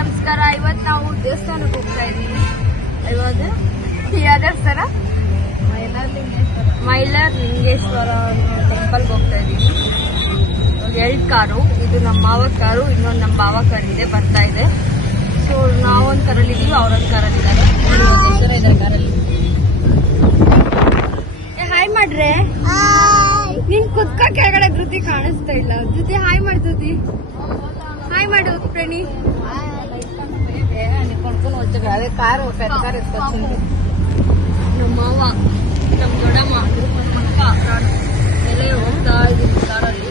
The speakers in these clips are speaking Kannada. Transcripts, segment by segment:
ನಮಸ್ಕಾರ. ಇವತ್ತು ನಾವು ದೇವಸ್ಥಾನಕ್ಕೆ ಹೋಗ್ತಾ ಇದೀವಿ. ಇವಾಗ ಯಾವ ದೇವಸ್ಥಾನ? ಮೈಲಾರ್ ಲಿಂಗೇಶ್ವರ ಟೆಂಪಲ್ಗೆ ಹೋಗ್ತಾ ಇದೀವಿ. 2 ಕಾರು, ಇದು ನಮ್ಮ ಮಾವ ಕಾರು, ಇನ್ನೊಂದು ನಮ್ಮ ಬಾವ ಕಾರ್ ಇದೆ, ಬರ್ತಾ ಇದೆ. ಸೊ ನಾವೊಂದು ಕಾರಲ್ಲಿ ಇದೀವಿ, ಅವರೊಂದು ಕಾರಲ್ಲಿ ಇದ್ದಾರೆ. ಕಾರಲ್ಲಿ ಹಾಯ್ ಮಾಡ್ರೆ. ನಿನ್ ಕುತ್ಕ ಕೆಳಗಡೆ ಧೃತಿ ಕಾಣಿಸ್ತಾ ಇಲ್ಲ. ಧೃತಿ ಹಾಯ್ ಮಾಡ್ತತಿ. ಹಾಯ್ ಮಾಡು ಪ್ರಣಿ. ಕಾರು ನಮ್ಮ ಮಾವ, ನಮ್ಮ ದೊಡ್ಡಮ್ಮ, ಎಲ್ಲ ಹೋಗ್ತಾ ಇದೀನಿ ಕಾರಲ್ಲಿ.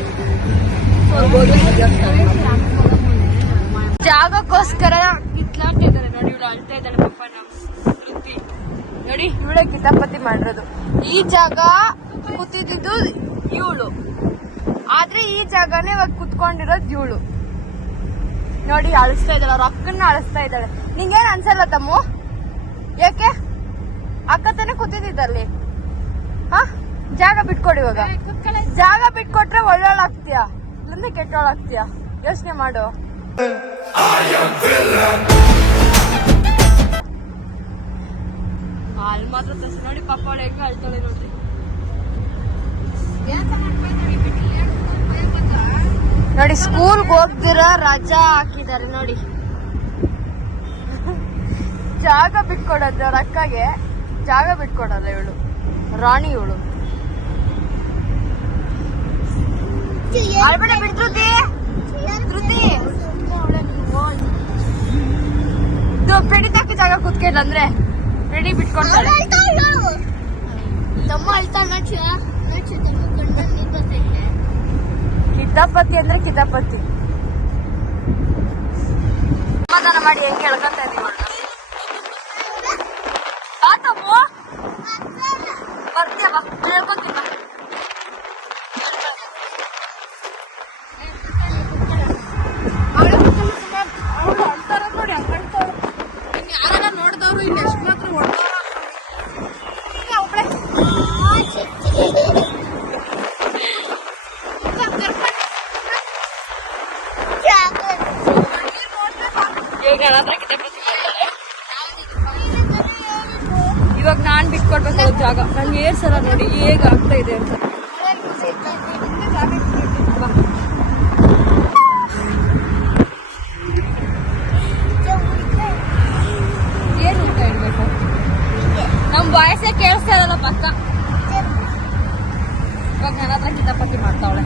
ಜಾಗಕ್ಕೋಸ್ಕರ ಕಿತ್ಲಾಡ್ತಾ ಇದ್ದಾರೆ ನೋಡಿ. ಇವಳು ಅಳ್ತಾ ಇದ್ದಾಳೆ ಪಾಪ. ನಮ್ಮ ಧೃತಿ ನೋಡಿ, ಇವಳೆ ಕಿತಾಪತಿ ಮಾಡಿರೋದು. ಈ ಜಾಗ ಕೂತಿದ್ದು ಇವಳು, ಆದ್ರೆ ಈ ಜಾಗನೇ ಇವಾಗ ಕುತ್ಕೊಂಡಿರೋದು ಇವಳು. ನೋಡಿ ಅಳಿಸ್ತಾ ಇದ್ದಾಳೆ, ಅವ್ರ ಅಕ್ಕನ್ನ ಅಳಿಸ್ತಾ ಇದ್ದಾಳೆ. ನಿಂಗೇನ್ ಅನ್ಸಲ್ಲ ತಮ್ಮು? ಯಾಕೆ ಅಕ್ಕ ತಾನೇ ಕೂತಿದ್ದಲ್ಲಿ? ಜಾಗ ಬಿಟ್ಕೊಡಿ. ಇವಾಗ ಜಾಗ ಬಿಟ್ಕೊಟ್ರೆ ಒಳ್ಳೊಳಾಗ್ತೀಯಾ ಇಲ್ಲಂದ್ರೆ ಕೆಟ್ಟೊಳಾಗ್ತೀಯಾ? ಯೋಚನೆ ಮಾಡು. ಅಲ್ಲಿ ಮಾತ್ರ ನೋಡಿ ಪಾಪ ಅವಳು ಹೆಂಗ ಅಳ್ತಾಳೆ ನೋಡ್ರಿ. ನೋಡಿ ಸ್ಕೂಲ್ಗೆ ಹೋಗ್ದಿರ ರಜಾ ಹಾಕಿದ್ದಾರೆ ನೋಡಿ. ಜಾಗ ಬಿಟ್ಕೊಡೋದು ಅವ್ರ ಅಕ್ಕಗೆ, ಜಾಗ ಬಿಟ್ಕೊಡಲ್ಲ ಇವಳು. ರಾಣಿ ಇವಳು. ಪ್ರಣೀತಕ್ಕೆ ಜಾಗ ಕುತ್ಕಿಲ್ಲ ಅಂದ್ರೆ ಪ್ರಣಿ ಬಿಟ್ಕೊಡ್ತಾಳೆ. ಕಿತಾಪತಿ ಅಂದ್ರೆ ಕಿತಾಪತಿ. ಸಮಾಧಾನ ಮಾಡಿ ಹೆಂಗ್ ಹೇಳ್ಕೊಂತ ಇದೀವಿ. ಬರ್ತೀಯ ಹೇಳ್ಕೊತೀವಿ. ಅವಳು ಅಳ್ತಾರ ನೋಡಿ, ಹಂಗಳ್ತಾವ. ಯಾರ ನೋಡ್ದವ್ರು ಇಲ್ಲಿ ಎಷ್ಟು ಮಾತ್ರ ಹೊಡ್ದವ್ರ. ಇವಾಗ ನಾನ್ ಬಿಟ್ಕೊಡ್ಬೇಕು ಜಾಗ. ನಂಗೆ 7 ಸಲ ನೋಡಿ ಹೇಗ ಆಗ್ತಾ ಇದೆ ಅಂತ. ಏನ್ ಊಟ ಇಡ್ಬೇಕು? ನಮ್ ವಾಯ್ಸೇ ಕೇಳಿಸ್ತಾ ಇರಲ್ಲ ಪಕ್ಕ. ಇವಾಗ ನನ್ನ ಹತ್ರ ಕಿತಾಪತಿ ಮಾಡ್ತಾವಳೆ.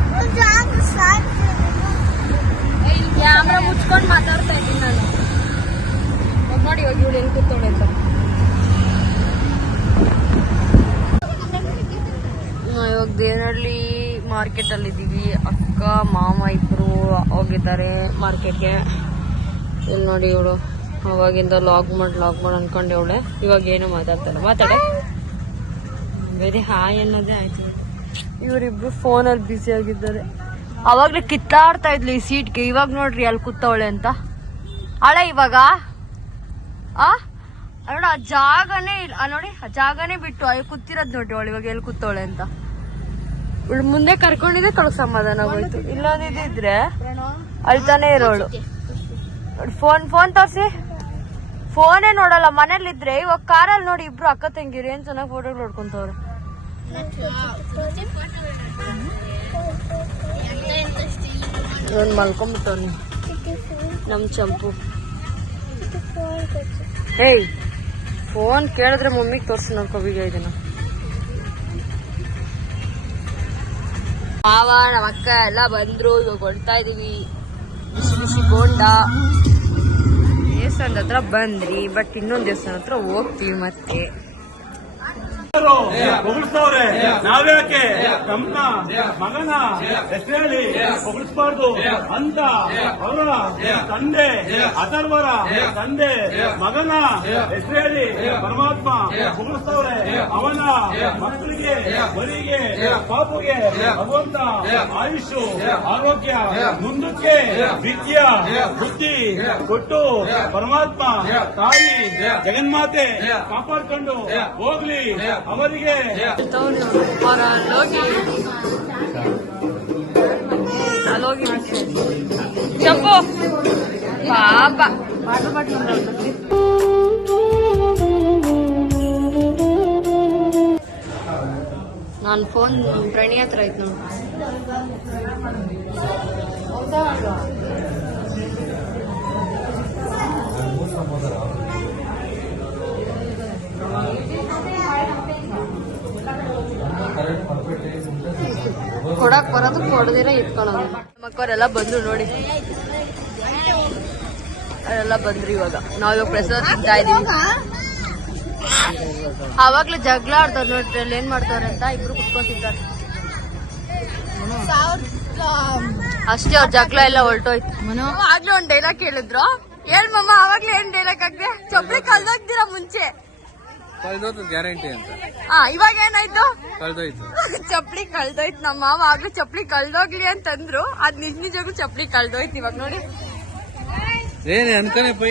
ಕ್ಯಾಮ್ರಾ ಮುಚ್ಕೊಂಡು ಮಾತಾಡ್ತಾ ಇದ್ದೀನಿ ನಾನು. ನೋಡಿ ಇವಾಗ ಇವಳು ಹೆಂಗ್ ಕೂತವಳೆ ಅಂತ. ಇವಾಗ ದೇವನಹಳ್ಳಿ ಮಾರ್ಕೆಟ್ ಅಲ್ಲಿ ಇದೀವಿ. ಅಕ್ಕ ಮಾಮ ಇಬ್ರು ಹೋಗಿದ್ದಾರೆ ಮಾರ್ಕೆಟ್ಗೆ. ಇಲ್ಲಿ ನೋಡಿ ಇವಳು ಅವಾಗಿಂದ ಲಾಗ್ ಮಾಡಿ ಅನ್ಕೊಂಡು ಅವಳೆ. ಇವಾಗ ಏನು ಮಾತಾಡ್ತಾರೆ. ಮಾತಾಡೆ ಬೇರೆ ಹಾಯ್ ಅನ್ನೋದೇ ಆಯ್ತು. ಇವರಿಬ್ರು ಫೋನಲ್ಲಿ ಬ್ಯುಸಿ ಆಗಿದ್ದಾರೆ. ಅವಾಗ್ಲೇ ಕಿತ್ತಾಡ್ತಾ ಇದ್ಲು ಈ ಸೀಟ್ಗೆ. ಇವಾಗ ನೋಡ್ರಿ ಅಲ್ಲಿ ಕೂತವಳೆ ಅಂತ. ಹಳೆ ಇವಾಗ ನೋಡ ಆ ಜಾಗನೇ ಇಲ್ಲ ನೋಡಿ. ಆ ಜಾಗನೇ ಬಿಟ್ಟು ಅಲ್ಲಿ ಕೂತಿರೋದ್ ನೋಡ್ರಿ ಅವಳು ಇವಾಗ ಎಲ್ಲಿ ಕೂತವಳೆ ಅಂತ. ಇವಳು ಮುಂದೆ ಕರ್ಕೊಂಡಿದ್ರೆ ತೊಳಗ್ ಸಮಾಧಾನ ಆಗೋಯ್ತು. ಇಲ್ಲೊಂದಿದ್ರೆ ಅಳ್ತಾನೆ ಇರೋಳು. ಫೋನ್ ತೋರ್ಸಿ. ಫೋನೇ ನೋಡಲ್ಲ ಮನೇಲಿದ್ರೆ. ಇವಾಗ ಕಾರಲ್ಲಿ ನೋಡಿ ಇಬ್ರು ಅಕ್ಕ ತಂಗಿರಿ ಏನ್ ಚೆನ್ನಾಗಿ ಫೋಟೋ ನೋಡ್ಕೊಂತವ್ರೆ. ಮಲ್ಕೊಂಬಿಟ್ಟವ್ನಿ ನಮ್ ಚಂಪು. ಏಯ್ ಫೋನ್ ಕೇಳಿದ್ರೆ ಮಮ್ಮಿಗೆ ತೋರ್ಸಿ ನಾವು ಕವಿಗೆ ಇದನ್ನ. ಮಾವ ನಮ್ಮ ಅಕ್ಕ ಎಲ್ಲ ಬಂದ್ರು. ಇವಾಗ ಹೊಡ್ತಾ ಇದೀವಿ. ಬಿಸಿ ಬಿಸಿ ಬೋಂಡ. ದೇವಸ್ಥಾನದ ಹತ್ರ ಬಂದ್ರಿ, ಬಟ್ ಇನ್ನೊಂದ್ ದೇವಸ್ಥಾನ ಹತ್ರ ಹೋಗ್ತೀವಿ ಮತ್ತೆ. ಹೊಗಳಿಸ್ತವ್ರೆ. ನಾವ್ಯಾಕೆ ತಮ್ಮನ ಮಗನ ಹೆಸರೇಳಿ ಹೊಗಳಿಸಬಾರ್ದು ಅಂತ ಅವರ ತಂದೆ ಅಥರ್ವರ ತಂದೆ ಮಗನ ಹೆಸರೇಳಿ ಪರಮಾತ್ಮ ಹೊಗಳಿಸ್ತವ್ರೆ. ಅವನ ಮಕ್ಕಳಿಗೆ ಬರಿಗೆ ಪಾಪುಗೆ ಭಗವಂತ ಆಯುಷು ಆರೋಗ್ಯ ಮುಂದಕ್ಕೆ ವಿದ್ಯಾ ಬುದ್ಧಿ ಕೊಟ್ಟು ಪರಮಾತ್ಮ ತಾಯಿ ಜಗನ್ಮಾತೆ ಕಾಪಾಡ್ಕೊಂಡು ಹೋಗ್ಲಿ ಅವರಿಗೆ. ಚಂಪು ಪಾಪ ನಾನು ಫೋನ್ ಪ್ರಣಿ ಹತ್ರ ಐತ್ ನೋಡು. ಕೊಡಕ್ ಬರೋದು ಕೊಡದಿರ ಇಟ್ಕೊಳ್ಳೋದು. ಮಕ್ಕವರೆಲ್ಲ ಬಂದ್ರು ನೋಡಿ, ಅವರೆಲ್ಲ ಬಂದ್ರು. ಇವಾಗ ನಾವಿವಾಗ ಪ್ರಸಾದ ತಿಂತಾ ಇದೀವಿ. ಅವಾಗ್ಲೂ ಜಗಳ ಆಡ್ತಾರ ನೋಡ್ರಿ, ಅಲ್ಲಿ ಏನ್ ಮಾಡ್ತಾವ್ರೆ ಅಂತ ಇಬ್ರು ಕುತ್ಕೊಂತಿದ್ದಾರೆ ಅಷ್ಟೇ. ಅವ್ರ ಜಗಳ ಎಲ್ಲ ಹೊರಟೋಯ್ತು. ಆಗ್ಲೂ ಒಂದ್ ಡೈಲಾಗ್ ಕೇಳಿದ್ರು, ಏನ್ ಮಮ್ಮ ಅವಾಗ್ಲೂ ಏನ್ ಡೈಲಾಗ್ ಆಗ್ದೆ, ಚಪ್ಪಲಿ ಕಳ್ದೋಗ್ತೀರಾ ಮುಂಚೆ ಗ್ಯಾರಂಟಿ ಅಂತ. ಇವಾಗ ಏನಾಯ್ತು, ಕಳ್ದೋಯ್ತು ಚಪ್ಪಲಿ ಕಳ್ದೋಯ್ತು. ನಮ್ಮ ಮಾವ ಆಗ್ಲೂ ಚಪ್ಪಲಿ ಕಳ್ದೋಗ್ಲಿ ಅಂತಂದ್ರು, ಅದ್ ನಿಜವಾಗ್ಲೂ ಚಪ್ಪಲಿ ಕಳ್ದೋಯ್ತು. ಇವಾಗ ನೋಡಿ ಏನೇ ಅನ್ಕನೆ ಪೈ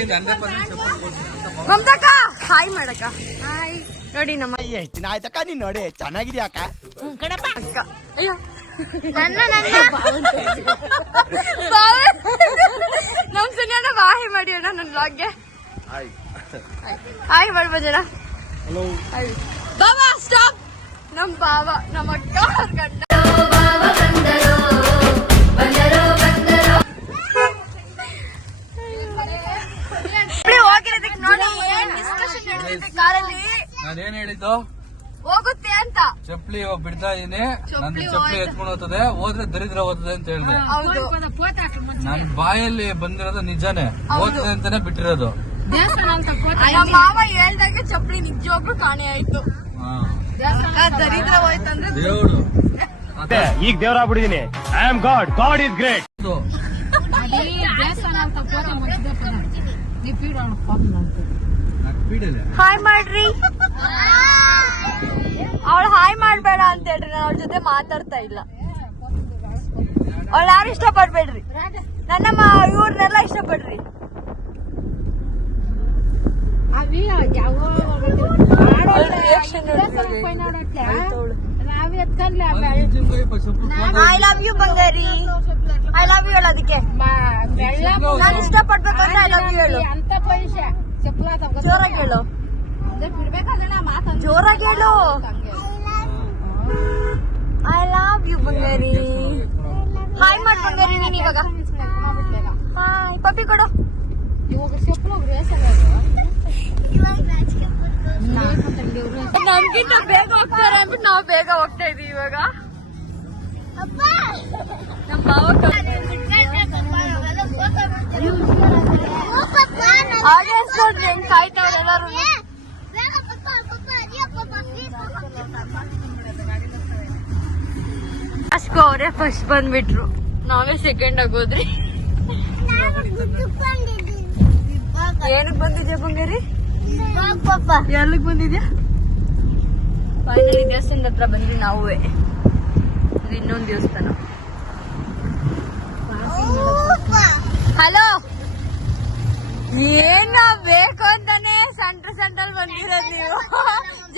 ಮಮತಕ್ಕ ಹಾಯ್ ಮಾಡಕ್ಕ. ಹಾಯ್ ನೋಡಿ ನಮ್ಮ ಎಷ್ಟ್ ದಿನ ಆಯ್ತಕ್ಕ ನೀನ್ ನೋಡಿ, ಚೆನ್ನಾಗಿದ್ಯಾ ಅಕ್ಕ? ಅಕ್ಕ. ಅಯ್ಯೋ ನನ್ನ ನಮ್ ಸುನಿಯಣ್ಣ ಬಾಯ್ ಮಾಡಿ ಅಣ್ಣ ನನ್ ಬ್ಲಾಗ್ಗೆ ಹಾಯ್ ಮಾಡ್ಬೋದು ಜನ. ಬಾಬಾ ಸ್ಟಾಪ್. ನಮ್ ಬಾವ ನಮ್ಮ ಅಕ್ಕ ಅವ್ರ ಗಂಡ ಹೋಗಿರೋದಕ್ಕೆ ನೋಡಿ ಏನ್ ಡಿಸ್ಕಷನ್ ನಡೆದಿದೆ ಕಾರಲ್ಲಿ. ನಾನೇನ್ ಹೇಳಿದ್ದು, ಹೋಗುತ್ತೆ ಅಂತ. ಚಪ್ಪಲಿ ಬಿಡ್ತಾ ಇದೀನಿ, ನಂದು ಚಪ್ಪಲಿ ಎತ್ಕೊಂಡು ಹೋಗ್ತದೆ, ಹೋದ್ರೆ ದರಿದ್ರ ಹೋಗ್ತದೆ ಅಂತ ಹೇಳಿದೆ. ಹೌದು ನನ್ ಬಾಯಲ್ಲಿ ಬಂದಿರೋದು ನಿಜಾನೇ, ಹೋಗ್ತದೆ ಅಂತಾನೆ ಬಿಟ್ಟಿರೋದು. ನಮ್ಮ ಮಾವ ಹೇಳ್ದಾಗ ಚಪ್ಪಲಿ ನಿಜವಾಗ್ಲೂ ಕಾಣೆ ಆಯ್ತು. ದರಿದ್ರ ಹೋಯ್ತಂದ್ರೆ ದೇವ್ರು ಈಗ ದೇವರಾಗ್ಬಿಟ್ಟಿದೀನಿ. I am God, God is great. Hi ಮಾಡ್ರಿ. ಅವಳು ಹಾಯ್ ಮಾಡ್ಬೇಡ ಅಂತ ಹೇಳ್ರಿ, ನಾನು ಅವ್ಳ ಜೊತೆ ಮಾತಾಡ್ತಾ ಇಲ್ಲ. ಅವಳು ಯಾರು ಇಷ್ಟ ಪಡ್ಬೇಡ್ರಿ, ನನ್ನ ಇವ್ರನ್ನೆಲ್ಲ ಇಷ್ಟ ಪಡ್ರಿ. I love you Bangari, I love you ಹೇಳು. ಅದಕ್ಕೆ ನಾನು ಇಷ್ಟ ಪಡ್ಬೇಕು ಅಂದ್ರೆ ಐ ಲವ್ ಯು ಹೇಳು. ಜೋರಾಗಿ ಹೇಳು, ಜೋರಾಗಿ ಹೇಳು. I love you Bangari. Hi ಮಾಡ್ ಬಂಗಾರಿ ನೀನ್ ಇವಾಗ. ಹಾಯ್ ಪಪ್ಪಿ ಕೊಡು. ನಮ್ಗಿಂತ ಬೇಗ ಹೋಗ್ತಾರೆ ಅಂದ್ಬಿಟ್ಟು ನಾವು ಬೇಗ ಹೋಗ್ತಾ ಇದೀವಿ ಇವಾಗ. ನಮ್ ಭಾವ ಆಡಿಯನ್ಸ್ ನೋಡ್ರಿ ಹೆಂಗ್ ಕಾಯ್ತಾವ್ರೆ ಎಲ್ಲಾರು. ಅಷ್ಕೋ ಅವರೇ ಫಸ್ಟ್ ಬಂದ್ಬಿಟ್ರು, ನಾವೇ ಸೆಕೆಂಡ್ ಆಗೋದ್ರಿ. ಏನಕ್ ಬಂದಿದ್ಯಾ ಬಂಗಾರಿ? ಎಲ್ಲಿಗ್ ಬಂದಿದ್ಯಾ? ಫೈನಲಿ ದೇವಸ್ಥಾನದ ಹತ್ರ ಬಂದ್ವಿ ನಾವೇ. ಇದು ಇನ್ನೊಂದು ದೇವಸ್ಥಾನ. ಹಲೋ, ಏನ್ ಬೇಕು ಅಂತಾನೆ ಸೆಂಟ್ರಲ್ ಬಂದಿರೋದು ನೀವು,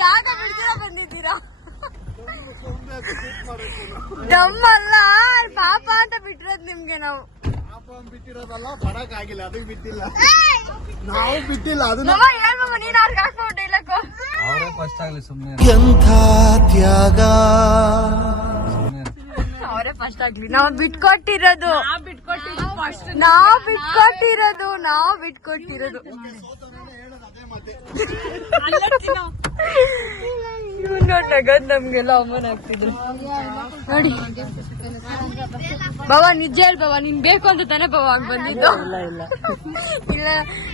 ಜಾಗ ಬಿಡ್ತೀರಾ ಬಂದಿದ್ದೀರಾ? ದಮ್ಮಲ್ಲ ಪಾಪ ಅಂತ ಬಿಟ್ಟಿರೋದು ನಿಮ್ಗೆ. ನಾವು ಬಿಟ್ಟಿರೋದಲ್ಲ, ಬಡಕ್ ಆಗಿಲ್ಲ, ಅದಕ್ಕೆ ಬಿಟ್ಟಿಲ್ಲ. ನಾವು ಬಿಟ್ಟಿಲ್ಲ ಅದನ್ನ. ಹೇಳ್ಬಮ್ಮ ನೀನ್ ಅವ್ರಿಗೆ ಹಾಕ್ಬಿಟ್ಟು ಡೈಲಾಗು. ಅವರೇ ಫಸ್ಟ್ ಆಗ್ಲಿ ಸುಮ್ನೆ. ಎಂಥ ತ್ಯಾಗ, ಅವರೇ ಫಸ್ಟ್ ಆಗ್ಲಿ. ನಾವು ಬಿಟ್ಕೊಟ್ಟಿರೋದು, ನಾವು ಬಿಟ್ಕೊಟ್ಟಿರೋದು. ಟಗದ್ ನಮ್ಗೆಲ್ಲ ಅವಮಾನ ಆಗ್ತಿದ್ರು ನೋಡಿ. ಬಾವ ನಿಜ ಹೇಳ್ ಬಾವ, ನೀನ್ ಬೇಕು ಅಂತ ತಾನೇ ಬಾವ ಹಂಗ್ ಬಂದಿದ್ದು? ಇಲ್ಲ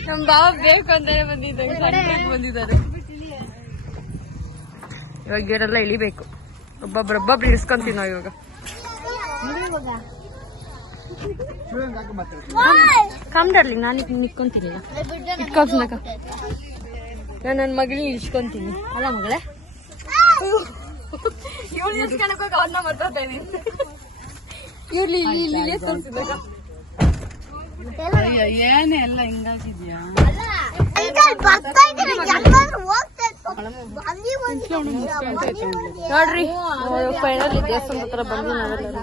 ನಮ್ ಬಾವ ಬೇಕು ಅಂತಾನೆ ಬಂದಿದ್ದಾರೆ. ಇವಾಗ ಇವರೆಲ್ಲ ಇಳಿಬೇಕು, ಒಬ್ಬೊಬ್ರು ಇಳಿಸ್ಕೊಂತೀವಿ ನಾವು ಇವಾಗ. ಕಮ್ ಡಾರ್ಲಿಂಗ್, ನಾನು ನಿಕ್ಕೊಂತೀನಿ, ಇಟ್ಕೊಂಡ್ನಕ ನಾನು ನನ್ನ ಮಗಳಿಗೆ ಇಳಿಸ್ಕೊಂತೀನಿ. ಅಲ್ಲ ಮಗಳೇ, ಇವಳು ಇಳಿಸ್ಕೊಳಕ್ ಹೋಗಿ ಅವನ್ನ ಮರ್ತಾ ಇದೀನಿ. ಇಲ್ಲಿ ತೋರಿಸಿದಾಗ ಏನೇ ಎಲ್ಲ ಹಿಂಗಾಗಿದ್ಯಾ? ನೋಡ್ರಿ ಫೈನಲಿ ದೇವಸ್ಥಾನದ ಹತ್ರ ಬಂದು ನಾವೆಲ್ಲ.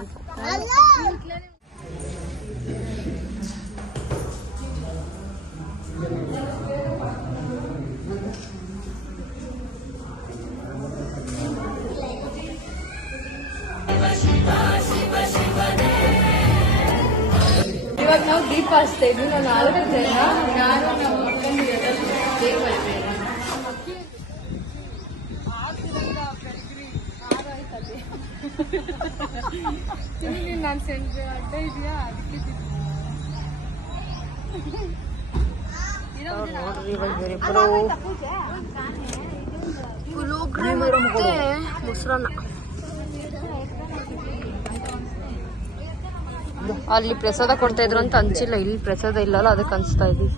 ಇವಾಗ ನಾವು ದೀಪ ಹಚ್ತಾ ಇದ್ವಿ. ನಾವು 4 ಜನ, ನಾನು ನಮ್ಮ ಅಕ್ಕನ ದೀಪ ಹಚ್ತಾ ಇದ್ವಿ. ನಾನು ಸಂಜೆ ಅಡ್ಡ ಇದೆಯಾ ಅದಕ್ಕೆ ನೋಡ್ರಿ ಇವಾಗ ಇವರಿಬ್ಬರು ಪುಳಿಯೋಗರೆ ಮತ್ತೆ ಮೊಸರನ್ನ. ಅಲ್ಲಿ ಪ್ರಸಾದ ಕೊಡ್ತಾ ಇದ್ರು ಅಂತ ಅನ್ಸಿಲ್ಲ, ಇಲ್ಲಿ ಪ್ರಸಾದ ಇಲ್ಲಲ್ಲ ಅದಕ್ಕೆ ಅನ್ಸ್ತಾ ಇದ್ವಿ.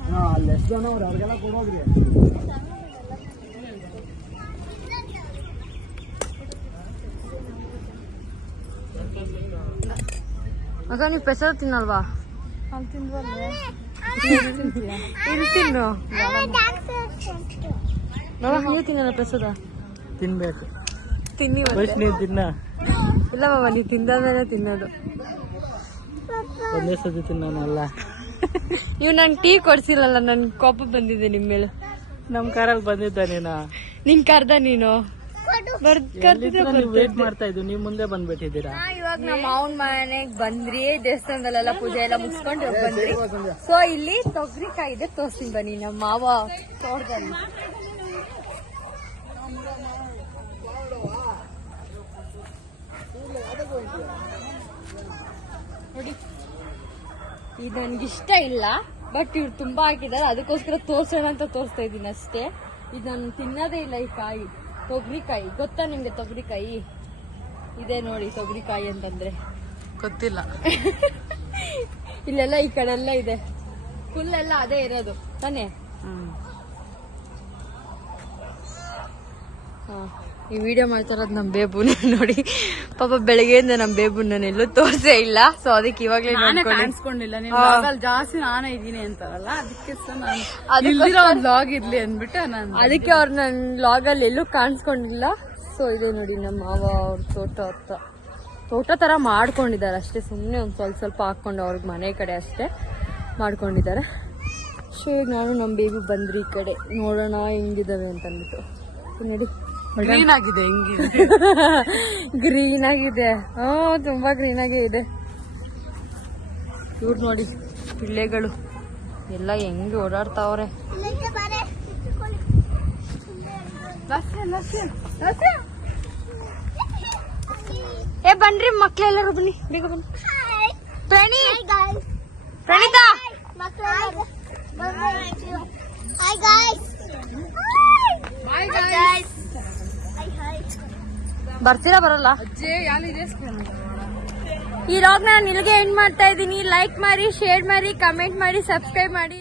ಅಕ್ಕ ನೀವು ಪ್ರಸಾದ ತಿನ್ನಲ್ವಾ? ಇಲ್ಲಿ ತಿನ್ನು. ನೀವು ತಿನ್ನಲ್ಲ ಪ್ರಸಾದ? ತಿನ್ಬೇಕು. ತಿನ್ನಿ ತಿನ್ನ ಇಲ್ಲ ಮಾಮ, ನೀವು ತಿಂದಾದ್ಮೇಲೆ ತಿನ್ನೋದು. ಒಂದೇ ಸತಿ ತಿನ್ನಲ್ಲ. ನೀವು ನಂಗೆ ಟೀ ಕೊಡ್ಸಿಲ್ಲಲ್ಲ, ನನ್ ಕೋಪ ಬಂದಿದೆ ನಿಮ್ ಮೇಲೆ. ನಮ್ ಕಾರಲ್ಲಿ ಬಂದಿದ್ದ ನಿನ್ ಕರ್ದ ನೀನು ವೇಟ್ ಮಾಡ್ತಾ ಇದ್ವಿ, ನೀವ್ ಮುಂದೆ ಬಂದ್ಬಿಟ್ಟಿದ್ದೀರಾ. ಇವಾಗ ನಮ್ಮ ಮಾವನ್ ಮನೆಗ್ ಬಂದ್ರಿ, ದೇವಸ್ಥಾನದಲ್ಲೆಲ್ಲ ಪೂಜೆ ಎಲ್ಲ ಮುಗಿಸ್ಕೊಂಡು ಬಂದ್ರಿ. ಸೊ ಇಲ್ಲಿ ತೊಗರಿಕಾಯಿ ಇದೆ, ತೋರ್ಸ್ತೀನಿ ಬನ್ನಿ. ನಮ್ಮ ಮಾವ ತೋಟದಲ್ಲಿ ನೋಡಿ, ಇದು ನನ್ಗಿಷ್ಟ ಇಲ್ಲ, ಬಟ್ ಇವ್ರು ತುಂಬಾ ಹಾಕಿದಾರೆ, ಅದಕ್ಕೋಸ್ಕರ ತೋರ್ಸೋಣ ಅಂತ ತೋರಿಸ್ತಾ ಇದೀನಿ ಅಷ್ಟೇ. ಇದು ನಾನು ತಿನ್ನೋದೇ ಇಲ್ಲ. ಈ ಕಾಯಿ ತೊಗರಿಕಾಯಿ ಗೊತ್ತಾ ನಿಮ್ಗೆ? ತೊಗರಿಕಾಯಿ ಇದೆ ನೋಡಿ, ತೊಗರಿಕಾಯಿ ಅಂತಂದ್ರೆ ಗೊತ್ತಿಲ್ಲ. ಇಲ್ಲೆಲ್ಲ ಈ ಕಡೆ ಎಲ್ಲ ಇದೆ, ಫುಲ್ ಎಲ್ಲ ಅದೇ ಇರೋದು ತಾನೇ. ಈ ವಿಡಿಯೋ ಮಾಡ್ತಾರದ್ ನಮ್ ಬೇಬುನ ನೋಡಿ. ಪಾಪ ಬೆಳಗ್ಗೆಯಿಂದ ನಮ್ ಬೇಬುನ ಎಲ್ಲೂ ತೋರ್ಸೇ ಇಲ್ಲ, ಸೊ ಅದಕ್ಕೆ ಇವಾಗ್ಲೇ ಕಾಣಿಸ್ಕೊಂಡಿಲ್ಲ. ಜಾಸ್ತಿ ನಾನೇ ಇದೀನಿ ಅಂತಾರಲ್ಲ, ಅದಕ್ಕೆ ಲಾಗ್ ಇರ್ಲಿ ಅಂದ್ಬಿಟ್ಟು ನಾನು ಅದಕ್ಕೆ ಅವ್ರು ನನ್ ಲಾಗ್ ಅಲ್ಲಿ ಎಲ್ಲೂ ಕಾಣಿಸ್ಕೊಂಡಿಲ್ಲ. ಸೊ ಇದೆ ನೋಡಿ ನಮ್ಮ ಮಾವ ಅವ್ರ ತೋಟ ತರ ಮಾಡ್ಕೊಂಡಿದ್ದಾರೆ ಅಷ್ಟೇ, ಸುಮ್ನೆ ಒಂದ್ ಸ್ವಲ್ಪ ಹಾಕೊಂಡು ಅವ್ರಿಗೆ ಮನೆ ಕಡೆ ಅಷ್ಟೇ ಮಾಡ್ಕೊಂಡಿದ್ದಾರೆ. ಸೊ ಈಗ ನಾನು ನಮ್ ಬೇಬಿ ಬಂದ್ರಿ ಈ ಕಡೆ ನೋಡೋಣ ಹೆಂಗಿದಾವೆ ಅಂತ ಅಂದ್ಬಿಟ್ಟು. ನೋಡಿ ಗ್ರೀನ್ ಆಗಿದೆ, ಹಿಂಗೆ ಗ್ರೀನ್ ಆಗಿದೆ. ತುಂಬಾ ಗ್ರೀನ್ ಆಗೇ ಇದೆ. ಇವ್ರು ನೋಡಿ ಪಿಳ್ಳೆಗಳು ಎಲ್ಲ ಹೆಂಗೆ ಓಡಾಡ್ತಾವ್ರೆ. ಏ ಬನ್ರಿ ಮಕ್ಳೆಲ್ಲರೂ ಬನ್ನಿ, ಬೇಗ ಬನ್ನಿ. ಪ್ರಣೀತಾ ಬರ್ತೀರಾ ಬರಲ್ಲ? ಈ ಲಾಗ್ ನಾನು ಇಲ್ಲಿಗೆ ಎಂಡ್ ಮಾಡ್ತಾ ಇದ್ದೀನಿ. ಲೈಕ್ ಮಾಡಿ, ಶೇರ್ ಮಾಡಿ, ಕಮೆಂಟ್ ಮಾಡಿ, ಸಬ್ಸ್ಕ್ರೈಬ್ ಮಾಡಿ.